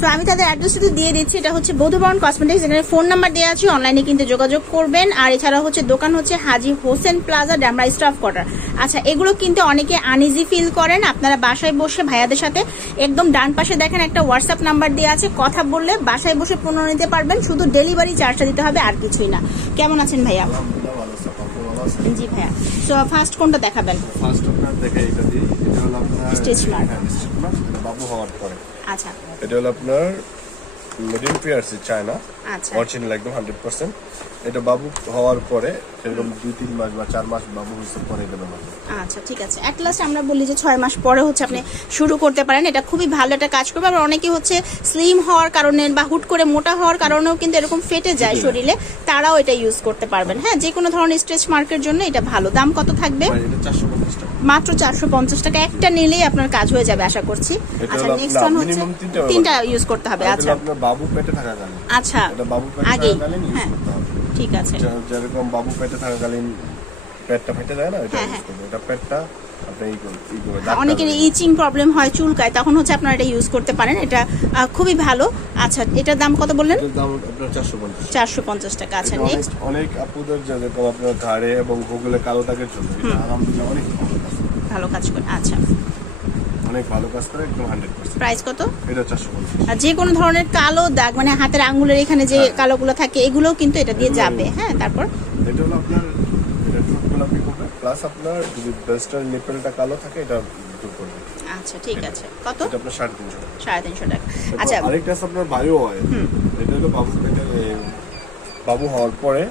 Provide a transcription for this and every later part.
So আমি তাদের address শুধু দিয়ে দিচ্ছি। এটা হচ্ছে বৌদ্ধবরণ কসমেটিক্স এখানে ফোন নাম্বার দেওয়া আছে। অনলাইনে কিন্তু যোগাযোগ করবেন। আর এছাড়া হচ্ছে দোকান হচ্ছে Haji Hossain plaza Demra staff quarter আচ্ছা এগুলো কিন্তু অনেকে আনইজি ফিল করেন। আপনারা বাসায় বসে ভাইয়াদের সাথে একদম ডান পাশে দেখেন একটা হোয়াটসঅ্যাপ নাম্বার দেওয়া আছে। কথা বললে বাসায় বসে পণ্য নিতে পারবেন। শুধু ডেলিভারি চার্জটা দিতে হবে আর কিছুই না। কেমন আছেন ভাইয়া? জি ভাইয়া। সো ফার্স্ট কোনটা দেখাবেন? ফার্স্ট আপনার দেখে এটা Stitch mark. হ্যাঁ, বাবু হওয়ার পরে। আচ্ছা। এটা হলো আপনার মিডিল পিয়ার্সি চায়না আচ্ছা। অরিজিনাল একদম হান্ড্রেড পার্সেন্ট এটা বাবু হওয়ার পরে সেরকম দুই তিন মাস বা চার মাস বাবু হয়েছে পরে এটা আচ্ছা ঠিক আছে। অ্যাট লাস্ট আমরা বলি যে ছয় মাস পরে হচ্ছে আপনি শুরু করতে পারেন। এটা খুবই ভালো একটা কাজ করবে। আবার অনেকে হচ্ছে স্লিম হওয়ার কারণে বা হুট করে মোটা হওয়ার কারণেও কিন্তু এরকম ফেটে যায় শরীরে। তারাও এটা ইউজ করতে পারবেন। হ্যাঁ যে কোনো ধরনের স্ট্রেচ মার্কের জন্য এটা ভালো। দাম কত থাকবে? মাত্র চারশো পঞ্চাশ টাকা। একটা নিলেই আপনার কাজ হয়ে যাবে আশা করছি। আচ্ছা নেক্সট ওয়ান হচ্ছে তিনটা ইউজ করতে হবে। আচ্ছা। বাবু পেটে আচ্ছা এটা বাবু পেটে আগেই। হ্যাঁ। ঠিক আছে। যেরকম বাবু পেটে থাকাকালীন পেটটা ফেটে যায় না এটা হ্যাঁ, ইউজ হ্যাঁ। করবেন এটা পেটটা হ্যাঁ, অনেকের ইচিং প্রবলেম হয় চুলকায় তখন হচ্ছে আপনারা এটা ইউজ করতে পারেন। এটা খুবই ভালো। আচ্ছা এটার দাম কত বললেন? চারশো পঞ্চাশ টাকা। আচ্ছা অনেক নেক্সট অনেক আপুদের যেরকম আপনার ঘাড়ে এবং ভূগোলে কালো দাগের জন্য আলহামদুলিল্লাহ অনেক। ভালো কাজ করে আচ্ছা। অনেক ভালো কাজ করে একদম হান্ড্রেড পার্সেন্ট প্রাইস কত? এটা চারশো পঞ্চাশ। আর যে কোনো ধরনের কালো দাগ মানে হাতের আঙ্গুলের এখানে যে হ্যাঁ। কালোগুলো থাকে এগুলোও কিন্তু এটা দিয়ে যাবে। হ্যাঁ তারপর? এটা হলো আপনার এটা ঠোঁট গোলাপি করবে প্লাস আপনার যদি ব্রেস্টের নিপেলটা কালো থাকে এটা দূর করবে আচ্ছা ঠিক আছে। কত? এটা আপনার সাড়ে তিনশো টাকা। সাড়ে তিনশো টাকা। আচ্ছা। আরেকটা আছে আপনার বায়ু অয়েল এটা হলো বাবু বাবু হওয়ার পরে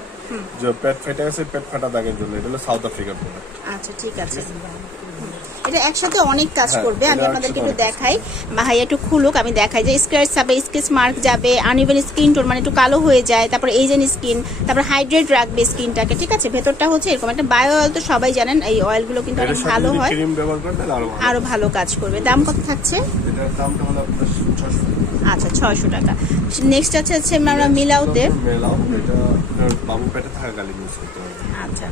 যে পেট ফেটে গেছে পেট ফাটা দাগের জন্য। এটা হলো সাউথ আফ্রিকার প্রোডাক্ট আচ্ছা ঠিক আছে। এটা একসাথে অনেক কাজ হ্যাঁ, করবে। আমি আপনাদেরকে একটু দেখাই। ভাই একটু খুলুক আমি দেখাই যে স্ক্র্যাচ যাবে স্কেচ মার্ক যাবে আনইভেন স্কিন টোন মানে একটু কালো হয়ে যায়। তারপর এইজেন স্কিন তারপর হাইড্রেট রাখবে স্কিনটাকে ঠিক আছে? ভেতরটা হচ্ছে এরকম একটা বায়ো অয়েল তো সবাই জানেন এই অয়েলগুলো কিন্তু অনেক ভালো হয়। ক্রিম ব্যবহার করেন আরও ভালো। আরও ভালো কাজ করবে। দাম কত থাকছে? আচ্ছা ছয়শো টাকা। নেক্সট আছে হচ্ছে আমরা মিলাউতে আচ্ছা।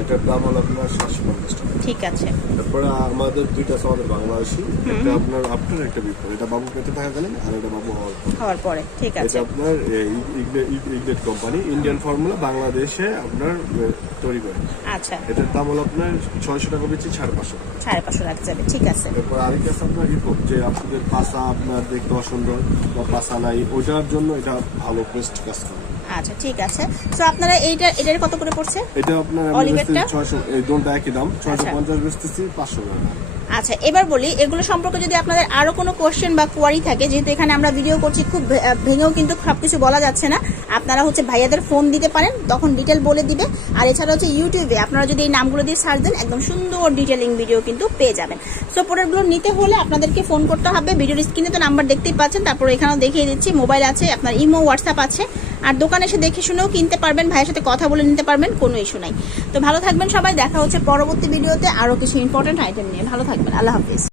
এটার দাম হলো আপনার সাতশো পঞ্চাশ টাকা। ঠিক আছে। তারপরে আমাদের দুইটা আছে আমাদের বাংলাদেশি। একটা আপনার আফটার একটা বিফোর এটা বাবু পেটে থাকাকালীন আর এটা বাবু হওয়ার হওয়ার পরে ঠিক আছে। এটা আপনার ইগনেট কোম্পানি ইন্ডিয়ান ফর্মুলা বাংলাদেশে আপনার তৈরি করে। আচ্ছা। এটার দাম হলো আপনার ছয়শো টাকা বেশি সাড়ে পাঁচশো সাড়ে পাঁচশো রাখা যাবে ঠিক আছে। এরপর আরেকটা আছে আপনার হিপহপ যে আপনাদের পাসা আপনার দেখতে অসুন্দর বা পাসা নাই ওইটার জন্য এটা ভালো বেস্ট কাজ করে। আচ্ছা ঠিক আছে। তো আপনারা এইটা এটার কত করে পড়ছে? এটা আপনার অলিভেটটা? ছয়শো এই দোনটা একই দাম ছয়শো আচ্ছা। পঞ্চাশ বেচতেছি পাঁচশো টাকা আচ্ছা এবার বলি এগুলো সম্পর্কে যদি আপনাদের আরও কোনো কোশ্চেন বা কোয়ারি থাকে যেহেতু এখানে আমরা ভিডিও করছি খুব ভেঙেও কিন্তু সবকিছু বলা যাচ্ছে না। আপনারা হচ্ছে ভাইয়াদের ফোন দিতে পারেন তখন ডিটেল বলে দিবে। আর এছাড়া হচ্ছে ইউটিউবে আপনারা যদি এই নামগুলো দিয়ে সার্চ দেন একদম সুন্দর ডিটেলিং ভিডিও কিন্তু পেয়ে যাবেন। সো প্রোডাক্টগুলো নিতে হলে আপনাদেরকে ফোন করতে হবে। ভিডিওর স্ক্রিনে তো নাম্বার দেখতেই পাচ্ছেন তারপর এখানেও দেখিয়ে দিচ্ছি মোবাইল আছে আপনার ইমো হোয়াটসঅ্যাপ আছে। আর দোকানে এসে দেখে শুনেও কিনতে পারবেন, ভাইয়ের সাথে কথা বলে নিতে পারবেন, কোনো ইস্যু নাই। তো ভালো থাকবেন সবাই, দেখা হচ্ছে পরবর্তী ভিডিওতে আরও কিছু ইম্পর্টেন্ট আইটেম নিয়ে। ভালো থাকবেন, আল্লাহ হাফিজ।